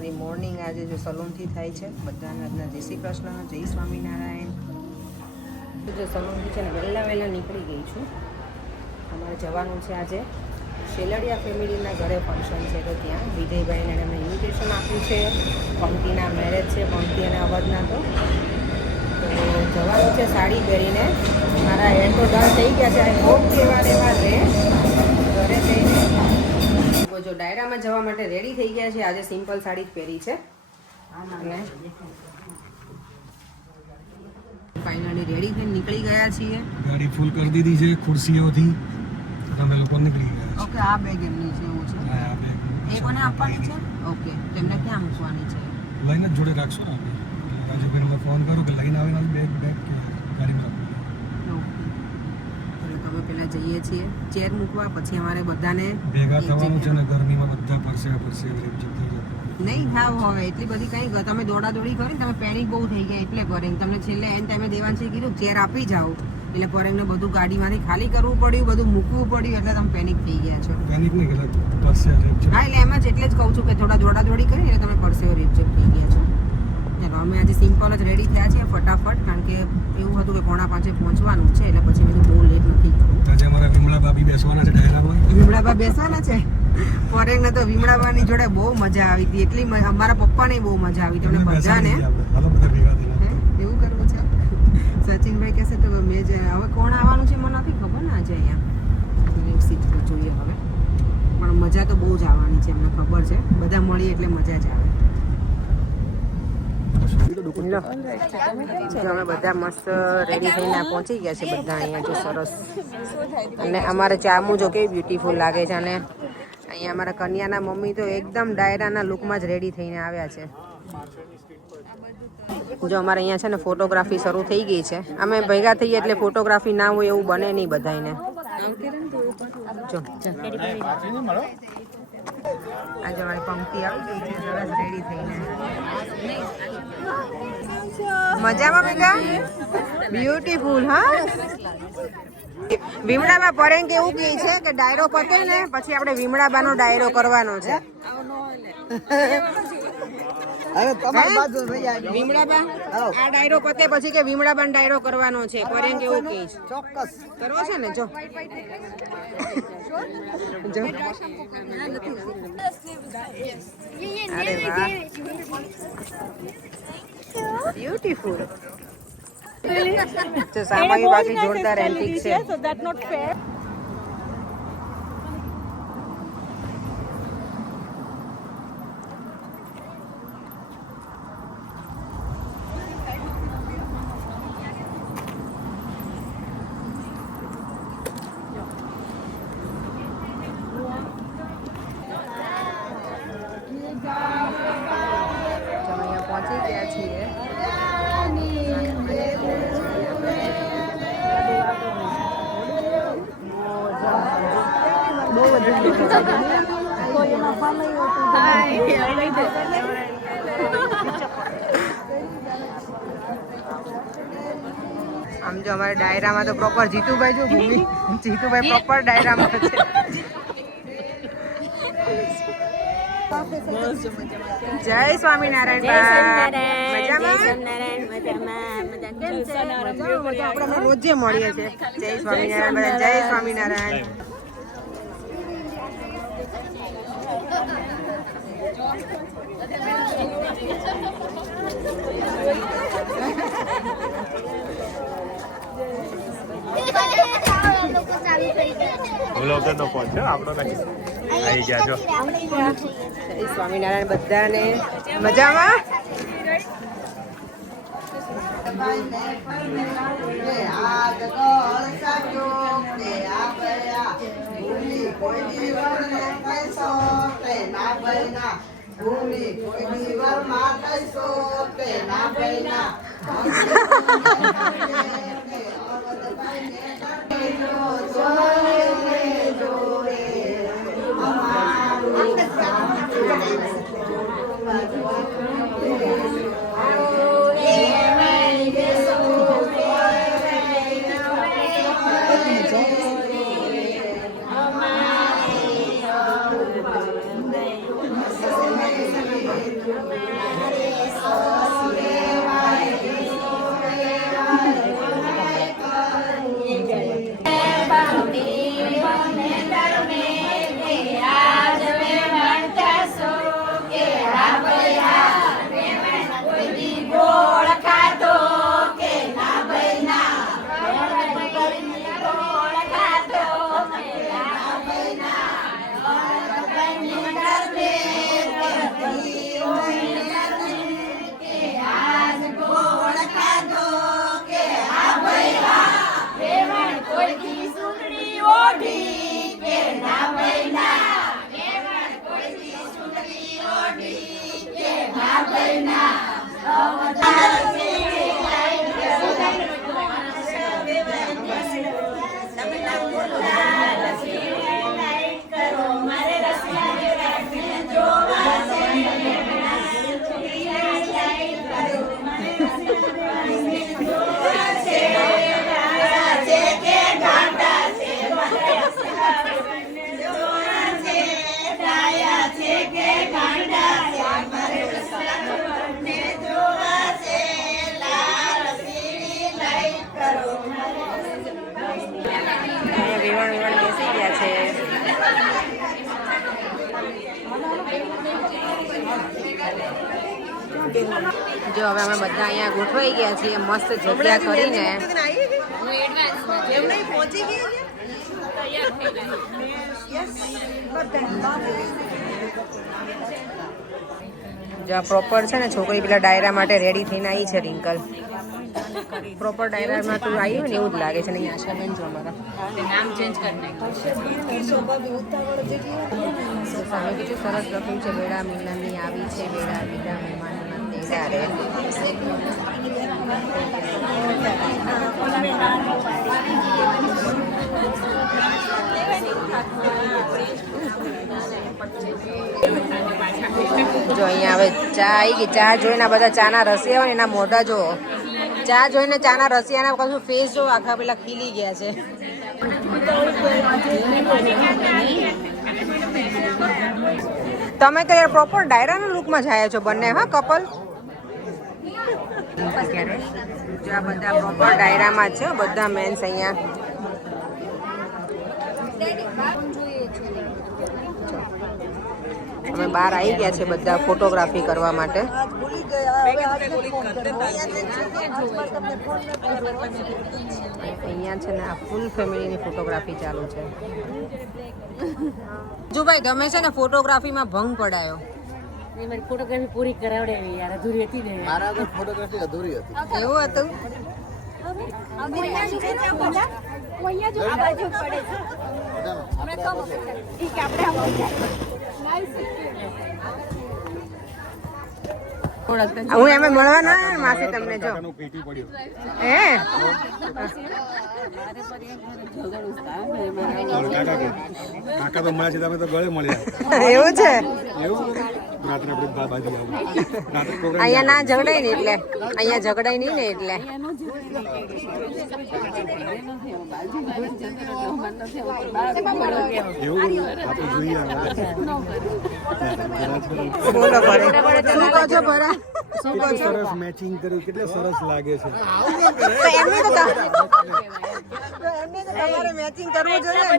અમારી મોર્નિંગ આજે જો સલૂનથી થાય છે. બધાને આજના જય શ્રી કૃષ્ણ, જય સ્વામિનારાયણ. જો સલૂનથી છે ને વહેલા નીકળી ગઈ છું. અમારે જવાનું છે આજે શેલડિયા ફેમિલીના ઘરે ફંક્શન છે, તો ત્યાં વિજયભાઈને એમને ઇન્વિટેશન આપ્યું છે. પંક્તિના મેરેજ છે, પંક્તિ અને અવધના. તો જવાનું છે સાડી પહેરીને. મારા હેર તો ડન થઈ ગયા છે. આઈ હોપ કેવા રહેવા રહે ઘરે જઈને. જો ડાયરામાં જવા માટે રેડી થઈ ગયા છે. આજે સિમ્પલ સાડી જ પહેરી છે અને ફાઇનલી રેડી થઈને નીકળી ગયા છીએ. ગાડી ફૂલ કરી દીધી છે ખુરશીઓથી. તમે લોકો નીકળી ગયા છો. ઓકે, આ બેગ એમની છે એવું છે. હા, આ બેગ એ કોને આપવાની છે? ઓકે, તેમને ક્યાં મૂકવાની છે? લઈને જ જોડે રાખશો ને આપણે. રાજુભાઈને ફોન કરો કે લઈને આવીને બેગ કે ગાડીમાં રાખો. ઓકે, તમે પહેલાં જઈએ છીએ ચેર મૂકવા, પછી અમારે બધાને ભેગા થવાનું છે ને ગરમીમાં બધા પરસે રેપ થઈ જાય. નહીં થાવ હવે એટલી બધી કંઈ તમે દોડાદોડી કરી, તમે પેનિક બહુ થઈ ગયા એટલે પરેંગ તમને છેલ્લે એન ટાઈમે દેવાંશી કીધું ચેર આપી જાઓ, એટલે પરેંગને બધું ગાડીમાંથી ખાલી કરવું પડ્યું, બધું મૂકવું પડ્યું, એટલે તમે પેનિક થઈ ગયા છો. પેનિક નહીં એટલે પરસે રેપ છે. હા, એટલે એમ જ એટલે જ કહું છું કે થોડા દોડાદોડી કરી એટલે તમે પરસેવો રેપઝેપ થઈ ગયા છો. ચાલો અમે આજે સિમ્પલ જ રેડી થયા છીએ ફટાફટ, કારણ કે એવું હતું કે 4:45 પહોંચવાનું છે, એટલે પછી મેં બહુ લેટ નથી કર્યું. આજે અમારા વિમળા ભાભી બેસવાના છે ડાયરામાં. વિમળા બા બેસવાના છે. ફોરેનને તો વિમળાબાની જોડે બહુ મજા આવી હતી, એટલી અમારા પપ્પાને બહુ મજા આવી હતી. બધાને એવું કરવું છે. સચિનભાઈ કહેશે તો મેં હવે કોણ આવવાનું છે મને નથી ખબર ને આજે અહીંયા સીટ પર જોઈએ હવે, પણ મજા તો બહુ જ આવવાની છે, અમને ખબર છે. બધા મળી એટલે મજા જ આવે. અમે બધા મસ્ત રેડી થઈને પહોંચી ગયા છે બધા અહીંયા. જો સરસ, અને અમારે ચામું જો કેવી બ્યુટીફુલ લાગે છે. અને અહીંયા અમારા કન્યાના મમ્મી તો એકદમ ડાયરાના લુકમાં જ રેડી થઈને આવ્યા છે. જો અમારે અહીંયા છે ને ફોટોગ્રાફી શરૂ થઈ ગઈ છે. અમે ભેગા થઈએ એટલે ફોટોગ્રાફી ના હોય એવું બને નહીં બધાને. જો આજે મારી પંક્તિ આવી ગઈ છે સરસ રેડી થઈને. મજામાં બેટા? બ્યુટીફુલ. હા, વિમળાબા પરેંગ એવું કહે છે કે ડાયરો પતે ને પછી આપણે વિમળાબાનો ડાયરો કરવાનો છે. વિમળાબા આ ડાયરો પતે પછી કે વિમળાબાનો ડાયરો કરવાનો છે. પરેંગ એવું કહે છે. ચોક્કસ કરવો છે ને? જો અરે વાહ, બ્યુટીફુલ. તો સામાયુ બાકી જોરદાર એન્ટિક છે. પહોંચી ગયા છીએ. આમ જો અમારે ડાયરામાં તો પ્રોપર જીતુભાઈ જો ભૂમિ જીતુભાઈ પ્રોપર ડાયરામાં છે. જય સ્વામિનારાયણ. આપણે રોજે મળીએ છીએ. જય સ્વામિનારાયણ. જય સ્વામિનારાયણ. આવી ગયા છો. જય સ્વામિનારાયણ. બધાને મજામાં? વિવણ બેસી ગયા છે. જો હવે અમે બધા અહીંયા ગોઠવાઈ ગયા છીએ મસ્ત જગ્યા કરીને. જો પ્રોપર છે ને છોકરી પેલા ડાયરા માટે રેડી થઈને આવી છે. રિંકલ પ્રોપર ડાયરામાં તું આવી હોય ને એવું જ લાગે છે. નહીં આશાબેન જો અમારા નામ ચેન્જ કરી નાખ્યું. સામે બીજું સરસ લખ્યું છે વેળા મિલનની આવી છે વેળા વિદા મહેમાનના તેડારે. જો અહીંયા હવે ચા આવી ગઈ. ચા જોઈને બધા ચાના રસિયા હોય એના મોઢા જો. ચા જોઈને ચાના રસિયાના કશું ફેસ જો આખા પેલા ખીલી ગયા છે. તમે તો યાર પ્રોપર ડાયરાના લુકમાં જ આવ્યા છો બંને. હા કપલ જો આ બધા પ્રોપર ડાયરામાં જ છે બધા મેન્સ અહીંયા. અમે બહાર આવી ગયા છે બધા ફોટોગ્રાફી કરવા માટે. અહીંયા છે ને આ ફૂલ ફેમિલીની ફોટોગ્રાફી ચાલુ છે. જો ભાઈ ગમે છે ને ફોટોગ્રાફીમાં ભંગ પડાયો. મારી ફોટોગ્રાફી પૂરી કરાવડાવી યાર, અધૂરી હતી ને. મારા તો ફોટોગ્રાફી અધૂરી હતી. એવું હતું. હું એમ મળવા ના માસી તમને જો હે કાકા તો મળ્યા છે તમે તો ગળે મળ્યા. એવું છે. એવું રાત્રે આપણે બાજુ અહીંયા ના ઝઘડાય ને એટલે અહીંયા ઝઘડાય નહીં ને એટલે એવું આપણે જોઈએ. બોલો ભરે શું કહો છો ભરા? કેટલું સરસ મેચિંગ કર્યું, કેટલું સરસ લાગે છે. તમારે મેચિંગ કરવું જોઈએ.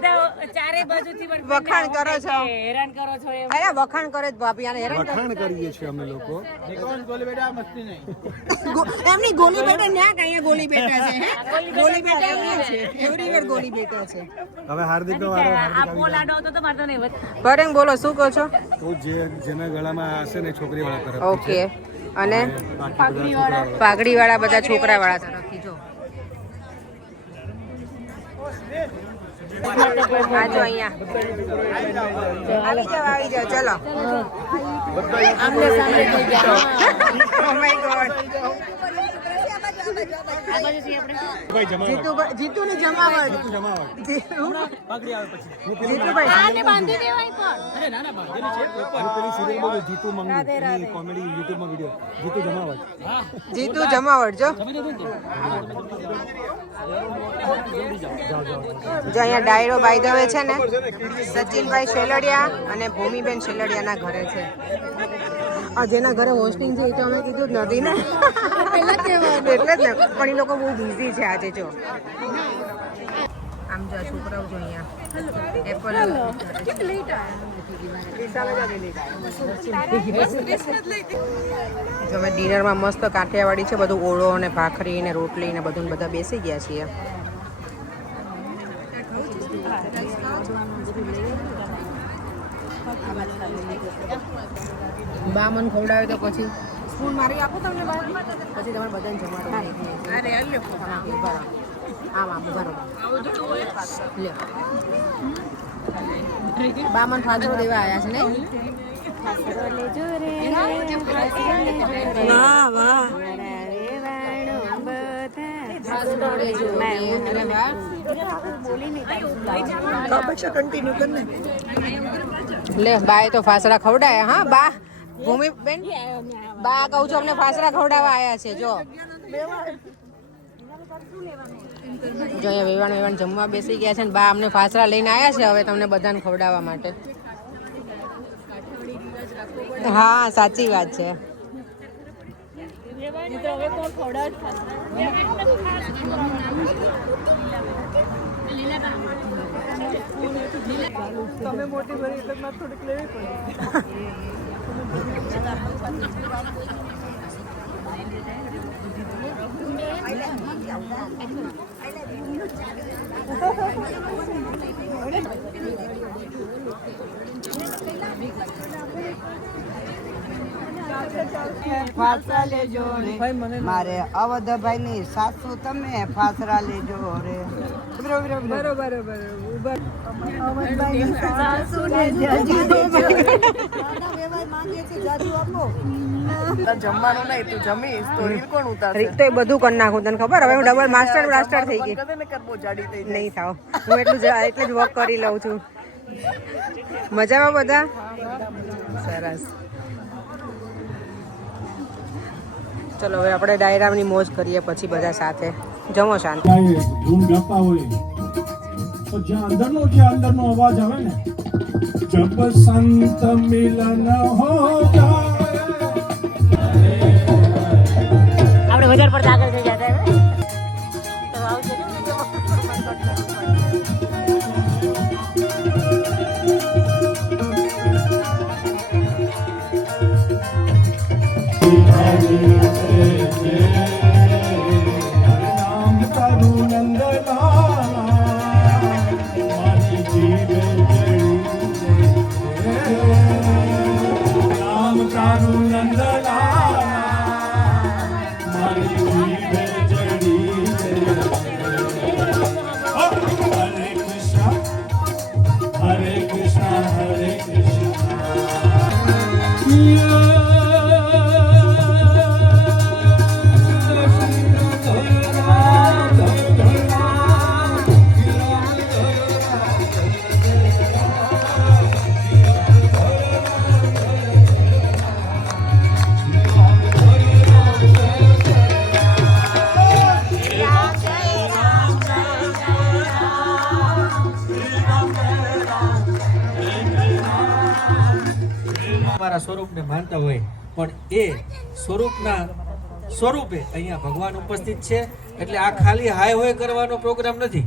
ચારે બાજુથી વખાણ કરો છો. હેરાન કરો છો એમ. અરે વખાણ કરે જ ભાભી આને હેરાન વખાણ કરીએ છીએ અમે લોકો. એમની ગોલી બેટા ન્યા કઈ ગોલી બેટા છે. ગોલી બેટા એમની છે એવરીવેર ગોલી બેટા છે. હવે હાર્દિક નો વારો. આપો લાડો તો મારતો નહીં. ભરેંગ બોલો શું કહો છો? તો જેના ગળામાં હશે ને છોકરી વાળા તરફ. ઓકે અને પાઘડી વાળા બધા છોકરા વાળા તરફથી જો આજો અહીંયા આવી જાઓ ચલો. આમને સામે કોઈ ગયા. Oh my God. આ બાજુથી આપણે જીતુની જમાવટ. જીતુભાઈ આને બાંધી દેવાય પણ. અરે ના ના બાંધેલી છે. હું પેલી સિરિયલ બોલું જીતુ મંગુ કોમેડી યુટ્યુબમાં વિડિયો જીતુ જમાવટ. જીતુ જમાવટ જો અહીંયા ડાયરો બાય ધ વે છે ને સચિનભાઈ શેલડિયા અને ભૂમિબેન શેલડિયાના ઘરે છે. જેના ઘરે હોસ્ટિંગ છે એ તો અમે કીધું જ નથી ને એટલે જ ને. પણ એ લોકો બહુ બિઝી છે આજે જો. આમ જો છોકરાઓ જો અહીંયા એપલ જો અમે ડિનરમાં મસ્ત કાઠિયાવાડી છે બધું ઓળો અને ભાખરી ને રોટલી ને બધું બધા બેસી ગયા છીએ. બા મન ખવડાવે તો પછી સ્પૂન મારી આપો તમને પછી તમારે બધાને જમાડો. આમ આમ બરાબર લ્યો. બા મન ફાદરો દેવા આવ્યા છે ને. વાહ વાહ લે બાએ તો ફાસડા ખવડાયા હા બા ભૂમિ બેન બા કહું છું અમને ફાસડા ખવડાવવા આયા છે જો અહીંયા વેવાણ જમવા બેસી ગયા છે ને બા અમને ફાસડા લઈને આવ્યા છે હવે તમને બધાને ખવડાવવા માટે હા સાચી વાત છે તમે મોટી ભરી એટલે મારે થોડીક લેવી પડે ફાસરા લેજો રે મારે અવધભાઈ ની સાસુ તમે ફાસરા લેજો રે બરોબર જમવાનું નહીં તું જમીશ તો રીલ કોણ ઉતારશે તો એ બધું કરી નાખું તને ખબર હવે હું ડબલ માસ્ટર બ્લાસ્ટર થઈ ગઈ કદે ને કરબો જાડી થઈ નહીં થાવ હું એટલે જ વોક કરી લઉં છું મજામાં બધા સરસ ચલો હવે આપણે ડાયરાની મોજ કરીએ પછી બધા સાથે જમો શાંતિ ધૂમ ગાતા હોય તો જ્યાં અંદરનો અવાજ આવે ને જબ સંત મિલન હો આપણે વધારે પડતા આગળ થઈ જતા સ્વરૂપને માનતા હોય પણ એ સ્વરૂપે અહીંયા ભગવાન ઉપસ્થિત છે એટલે આ ખાલી હાય હોય કરવાનો પ્રોગ્રામ નથી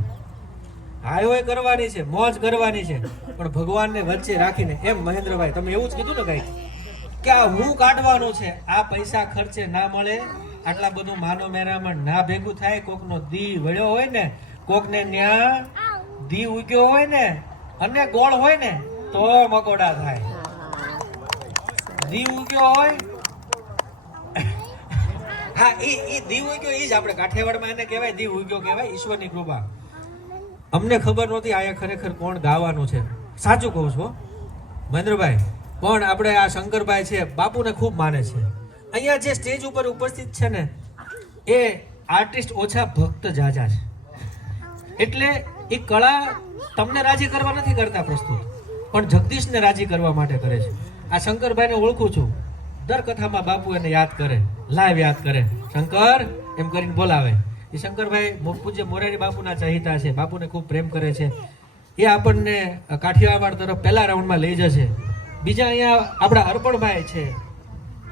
હાય હોય કરવાની છે મોજ કરવાની છે પણ ભગવાનને વચ્ચે રાખીને એમ મહેન્દ્રભાઈ તમે એવું જ કીધું ને કઈ કે આ હું કાઢવાનું છે આ પૈસા ખર્ચે ના મળે આટલા બધું માનો મેરામણ ના ભેગું થાય કોકનો દી વળ્યો હોય ને કોકને ન્યા દી ઉગ્યો હોય ને અને ગોળ હોય ને તો મકોડા થાય દી ઉગ્યો હોય હા એ દી ઉગ્યો એ જ આપણે કાઠિયાવાડમાં એને કહેવાય દી ઉગ્યો કહેવાય ઈશ્વરની કૃપા અમને ખબર નહોતી આયા ખરેખર કોણ ગાવાનું છે સાચું કહું છું મહેન્દ્રભાઈ પણ આપણે આ શંકરભાઈ છે બાપુને ખૂબ માને છે અહીંયા જે સ્ટેજ ઉપર ઉપસ્થિત છે ને એ આર્ટિસ્ટ ઓછા ભક્ત જાજા છે એટલે એ કળા તમને રાજી કરવા નથી કરતા પ્રસ્તુત પણ જગદીશને રાજી કરવા માટે કરે છે આ શંકરભાઈને ઓળખું છું દર કથામાં બાપુ એને યાદ કરે લાઈવ યાદ કરે શંકર એમ કરીને બોલાવે એ શંકરભાઈ પૂજ્ય મોરારી બાપુના ચાહિતા છે બાપુને ખૂબ પ્રેમ કરે છે એ આપણને કાઠિયાવાડ તરફ પહેલા રાઉન્ડમાં લઈ જશે બીજા અહીંયા આપણા અર્પણભાઈ છે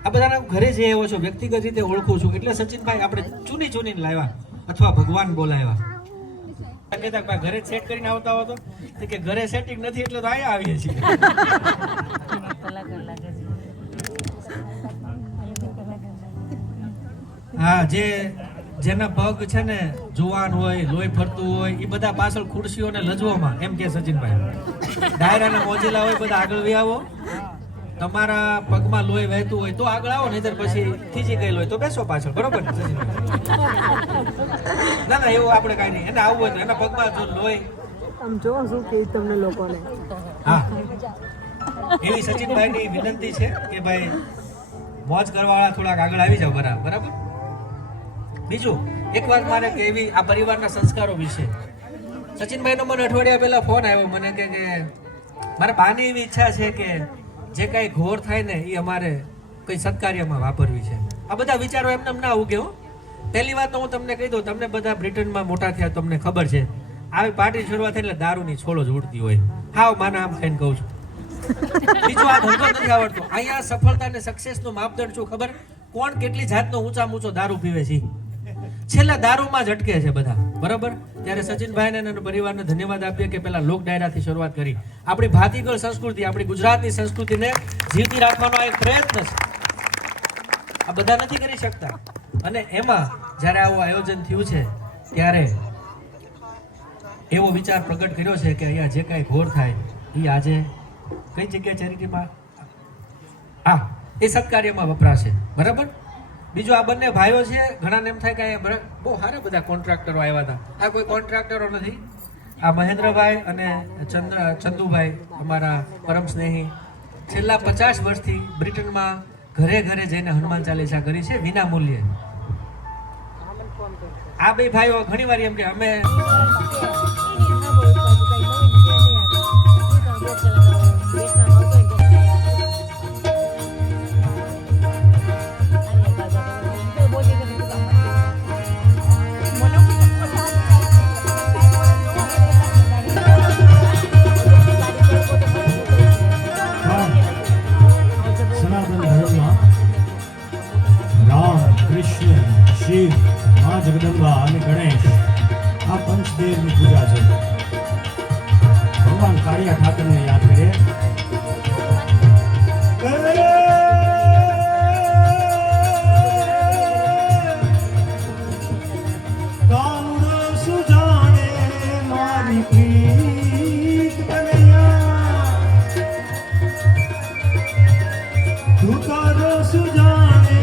આ બધાના ઘરે જઈ આવ્યો છો વ્યક્તિગત રીતે ઓળખું છું એટલે સચિનભાઈ આપણે ચૂનીને લાવ્યા અથવા ભગવાન બોલાવ્યા કહેતા ઘરે સેટ કરીને આવતા હો તો કે ઘરે સેટિંગ નથી એટલે તો અહીંયા આવીએ છીએ હા જેના પગ છે ને જુવાન હોય લોહી ફરતું હોય એ બધા પાછળ ખુરશીઓને લજવામાં એમ કે સચિનભાઈ ડાયરાના મોજીલા હોય બધા આગળ વી આવો તમારા પગમાં લોહી વહેતું હોય તો આગળ આવો નહીતર પછી થીજી ગયેલ હોય તો બેસો પાછળ બરોબર ને સચિનભાઈ ના એવું આપણે કાંઈ નહીં એને આવવું હોય એના પગમાં જો લોહી આમ જો શું કે તમને લોકોને હા એવી સચિનભાઈની વિનંતી છે કે ભાઈ મોજ કરવાવાળા થોડાક આગળ આવી જાવ બરાબર. બીજું એક વાત મારે કહેવી આ પરિવારના સંસ્કારો વિશે. સચિનભાઈનો મને અઠવાડિયા પહેલા ફોન આવ્યો, મને કે મારા બાની એવી ઈચ્છા છે કે જે કાંઈ ઘોર થાય ને એ અમારે કંઈ સત્કાર્યમાં વાપરવી છે. આ બધા વિચારો એમને ના ઉગે હો. પહેલી વાત તો હું તમને કહી દઉં, તમને બધા બ્રિટનમાં મોટા થયા તમને ખબર છે, આવી પાર્ટી શરૂઆત થાય એટલે દારૂની છોડો જ ઉડતી હોય. હાવ માના આમ ખાઈને કહું છું. બીજું આ ધંધો નથી આવડતો. અહીંયા સફળતા અને સક્સેસનું માપદંડ શું ખબર? કોણ કેટલી જાતનો ઊંચામાં ઊંચો દારૂ પીવે છે, છેલ્લા દારૂમાં જ અટકે છે બધા. બરાબર. ત્યારે સચિનભાઈને અને પરિવારને ધન્યવાદ આપીએ કે પેલા લોક ડાયરાથી શરૂઆત કરી. આપણી ભાતીગળ સંસ્કૃતિ, આપણી ગુજરાતની સંસ્કૃતિને જીવતી રાખવાનો આ એક પ્રયત્ન છે. આ બધા નથી કરી શકતા. અને એમાં જ્યારે આવું આયોજન થયું છે ત્યારે એવો વિચાર પ્રગટ કર્યો છે કે અહીંયા જે કાંઈ ઘોર થાય એ આજે કઈ જગ્યાએ ચેરિટીમાં એ સત્કાર્યમાં વપરાશે. બરાબર. બીજું આ બંને ભાઈઓ છે, ઘણાને એમ થાય કે બહુ સારા બધા કોન્ટ્રાક્ટરો આવ્યા હતા. આ કોઈ કોન્ટ્રાક્ટરો નથી. આ મહેન્દ્રભાઈ અને ચંદુભાઈ અમારા પરમ સ્નેહી છેલ્લા 50 વર્ષથી બ્રિટનમાં ઘરે ઘરે જઈને હનુમાન ચાલીસા કરી છે વિના મૂલ્યે. આ બે ભાઈઓ ઘણી વાર એમ કે અમે શિવ, મા જગદંબા અને ગણેશ આ પંચદેવની પૂજા છે. ભગવાન કાળિયા ઠાકરને યાદ કરીએ. કાનુડ સુજાણે મારી પ્રીત કનૈયા, તું તારો સુજાણે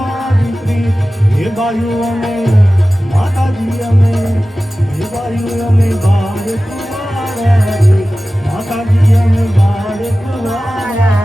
મારી પ્રીત. હે બાયુ અમે માતાજી અમે, હે બાયુ અમે બાળ કુંવારા, માતાજી અમે બાળ કુંવારા.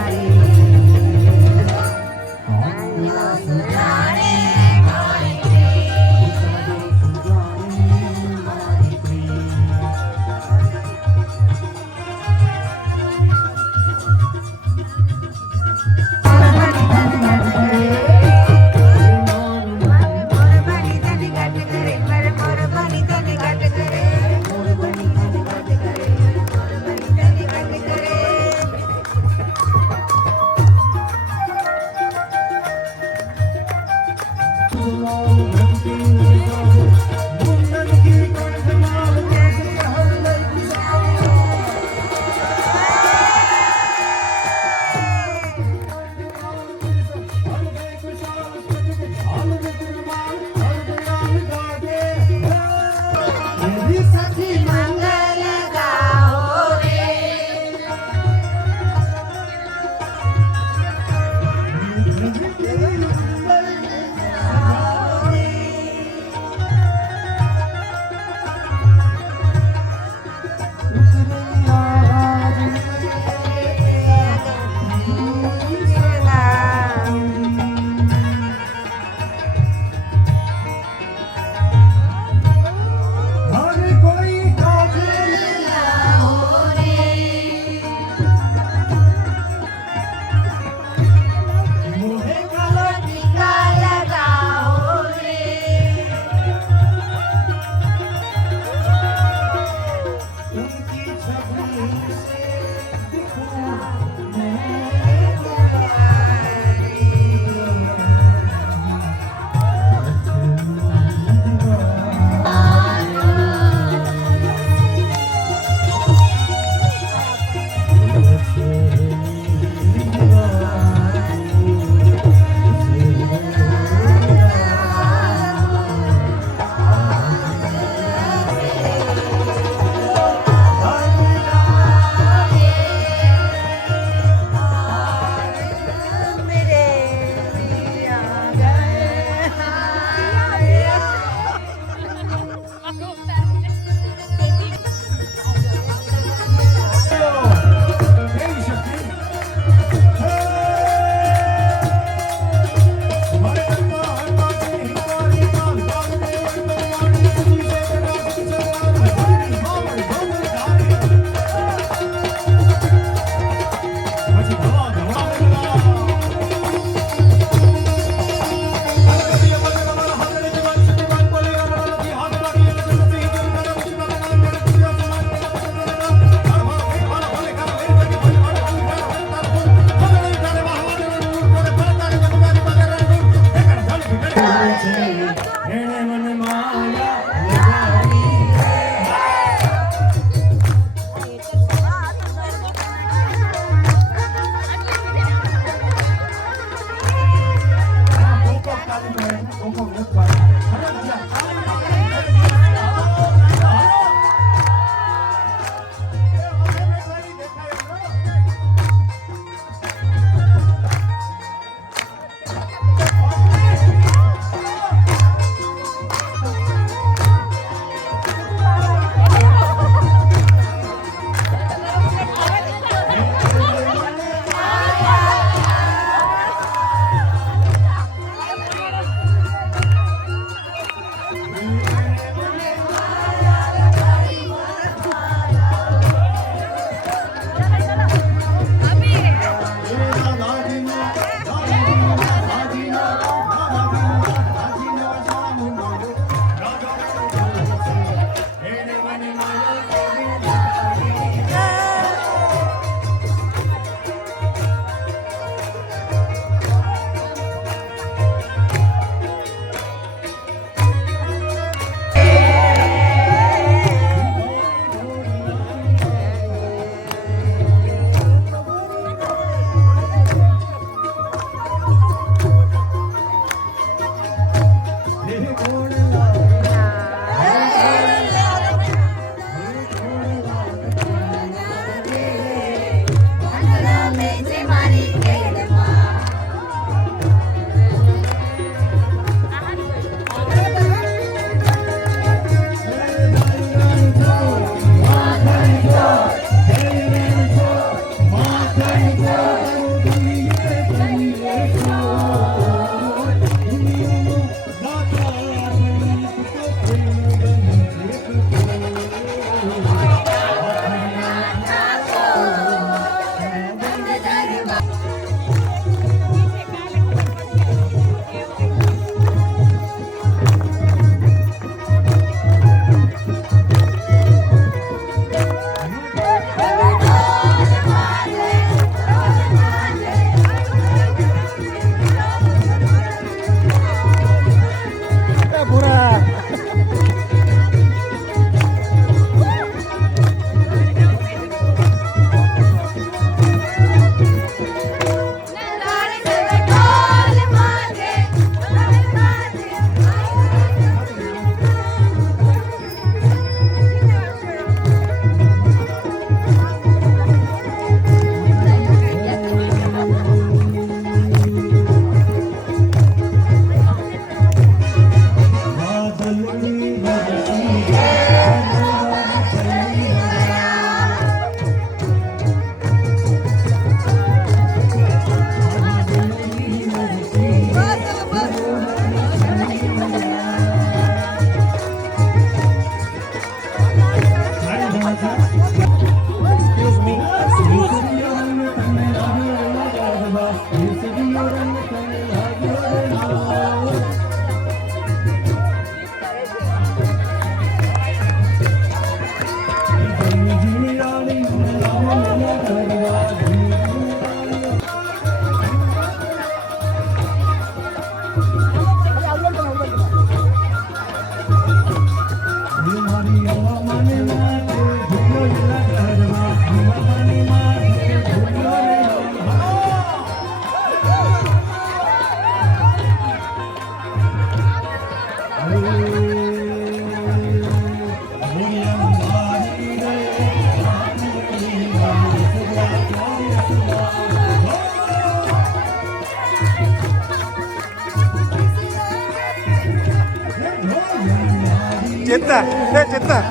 ચેતના એ ચેતના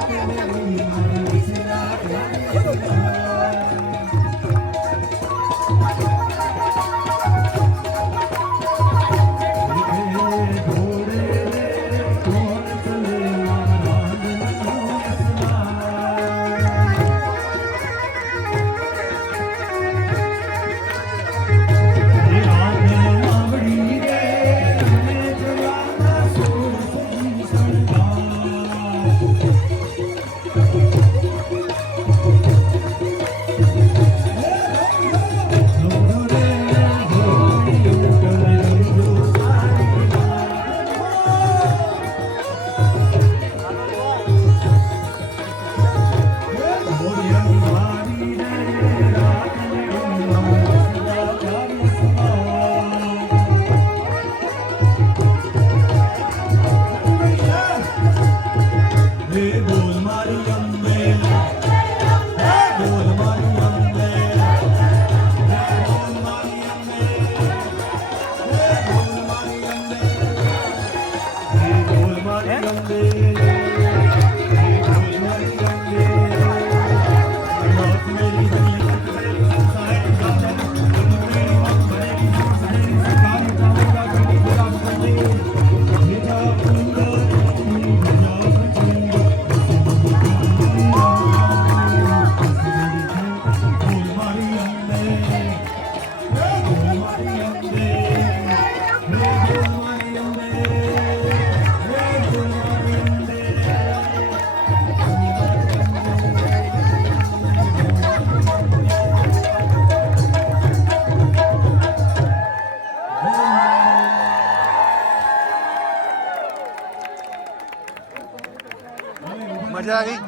મજા આવી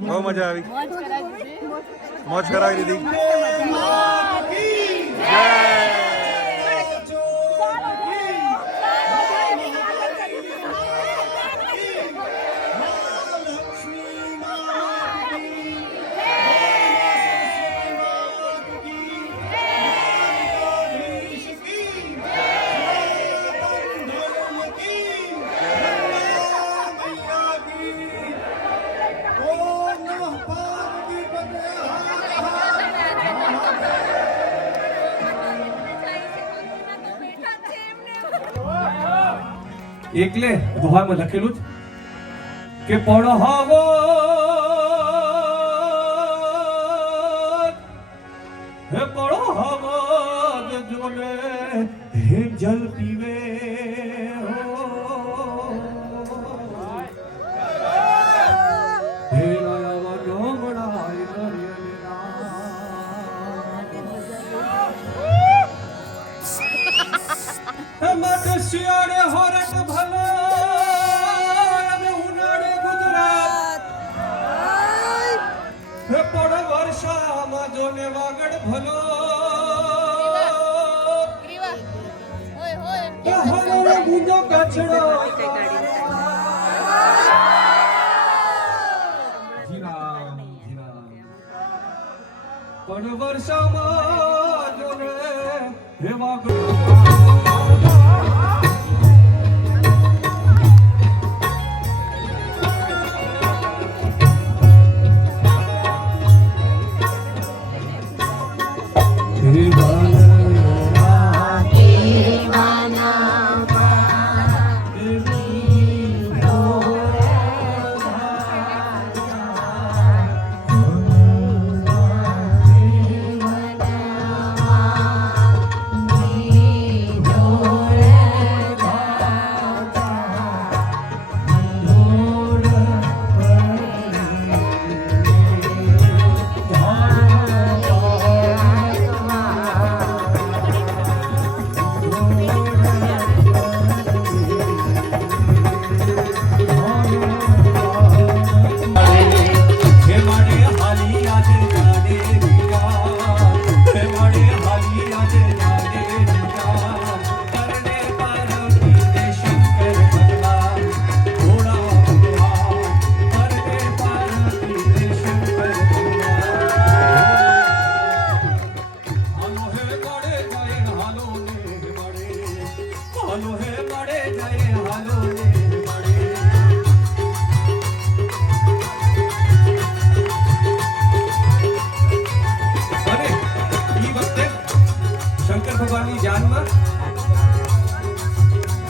બહુ મજા આવી મોજ કરાવી દીધી જય એટલે દુહામાં લખેલું છે કે પડહાવો હે પડહાવો જોને હે જલ પીવે હે રાયવાનો મણાય હે માટે શિયાળે હોરટ ભલો અને ઉનાળે ગુજરાત હે પડ વર્ષામાં જોને વાગડ ભલો હે હરોળે ગુંજો કચડો પડ વર્ષામાં જોને હે વાગડ હાલો હે મળે જય હાલો રે મળે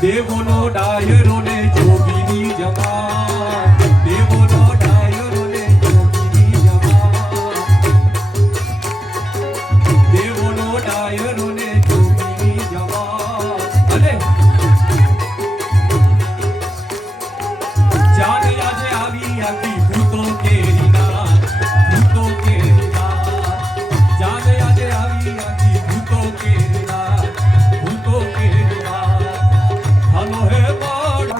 દેવોનો ડાયરો ને જોગીની જમાત, દેવોનો ડાયરો ને જોગીની જમાત, દેવોનો ડાયરો ને જોગીની જમાત. અને જાને આજે આવી આખી ભૂતો કેરી નાથ, ભૂતો કેરી નાથ, જાને આજે આવી આખી ભૂતો કેરી નાથ, ભૂતો કેરી નાથ. હાલો હે બાળ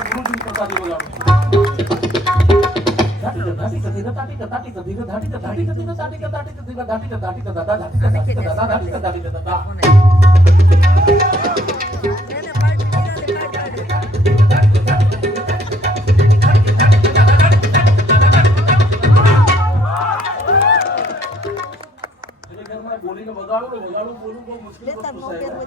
બોલીને વગાડું બોલવું બહુ મુશ્કેલ વસ્તુ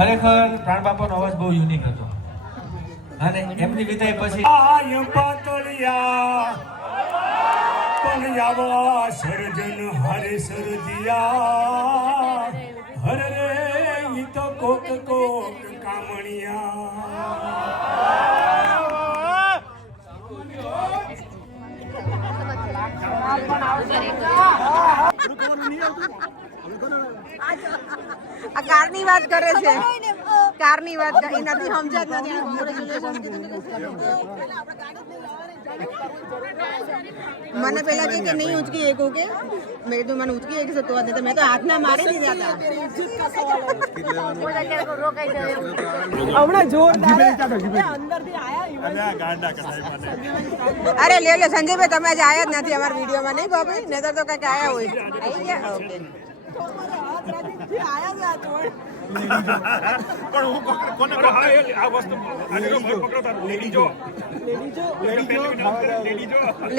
ખરેખર પ્રાણ બાપાનો અવાજ બહુ યુનિક હતો અને એમની વિદાય પછી આય પાતળિયા પણ આવા સર્જન હરે સરજિયા, હર રે ઈ તો કોક કોક આ કારની વાત કરે છે, કારની વાત કરે, એનાથી સમજ જ નથી. કોંગ્રેચ્યુલેશન કીધું મને પેલા કે નહીં ઉચકી એક કે મેં તો મને ઉચકી એક સતો હતો, મેં તો હાથના મારી દીધા હતા. હમણાં જોરદાર અંદરથી આયા. અરે લે લે સંજયભાઈ, તમે આજે આયા જ નથી અમારા વિડીયોમાં, નહીં ભાભી? નહીતર તો કઈક આયા હોય. આવી ગયા? ઓકે.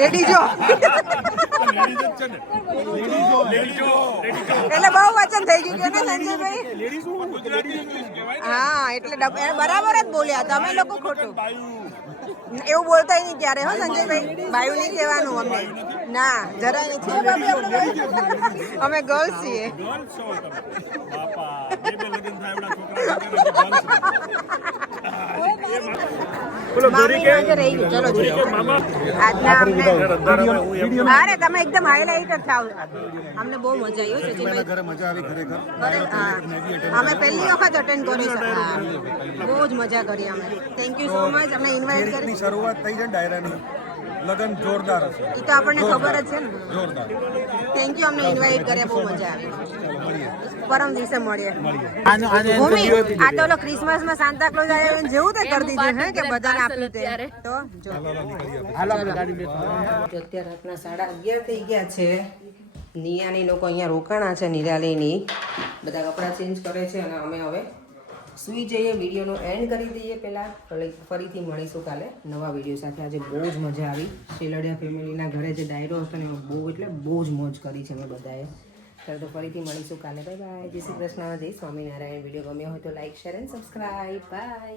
લેડીજો એટલે બહુ વચન થઈ ગયું કે ને સંજયભાઈ? હા, એટલે બરાબર જ બોલ્યા તમે લોકો. ખોટું એવું બોલતા નહીં ક્યારે, હો સંજયભાઈ? બાયું નહીં કહેવાનું અમને. ના, જરાય નથી. અમે ગર્લ્સ છીએ. મામી આજે રહી ગયું. ચલો જોઈએ. આજના અમને અરે તમે એકદમ હાઈલાઇટ જ થાવ. અમને બહુ મજા આવી હો સચિનભાઈ. ઘરે મજા આવી ખરેખર હા. અમે પહેલી વખત અટેન્ડ કરી છે. હા. બહુ જ મજા કરી અમે. Thank you so much. અમને ઇન્વાઇટ કરી. ની શરૂઆત થઈ છે ડાયરાની લગન જોરદાર હશે એ તો આપણને ખબર જ છે ને. જોરદાર થેન્ક યુ અમને ઇન્વાઇટ કર્યા. બહુ મજા આવી. પરમ દિવસે મળીએ. મળીએ. ભૂમિ આ તો ઓલો ક્રિસમસમાં સાન્તા ક્લોઝ આવ્યો એને જેવું તે કરી દીધું હે કે બધાને આપ્યું તે તો જો અત્યારે રાતના 11:30 થઈ ગયા છે. નિયાની લોકો અહીંયા રોકાણા છે. નિરાલીની બધા કપડાં ચેન્જ કરે છે અને અમે હવે સુઈ જઈએ. વિડીયોનો એન્ડ કરી દઈએ પહેલાં. ફરીથી મળીશું કાલે નવા વિડીયો સાથે. આજે બહુ જ મજા આવી. શેલડિયા ફેમિલીના ઘરે જે ડાયરો હતો ને એમાં બહુ જ મોજ કરી છે મેં બધાએ. ત્યારે તો ફરીથી મળીશું કાલે. Bye bye. જય શ્રી કૃષ્ણ. જય સ્વામિનારાયણ. વિડીયો ગમ્યો હોય તો like share and subscribe. By.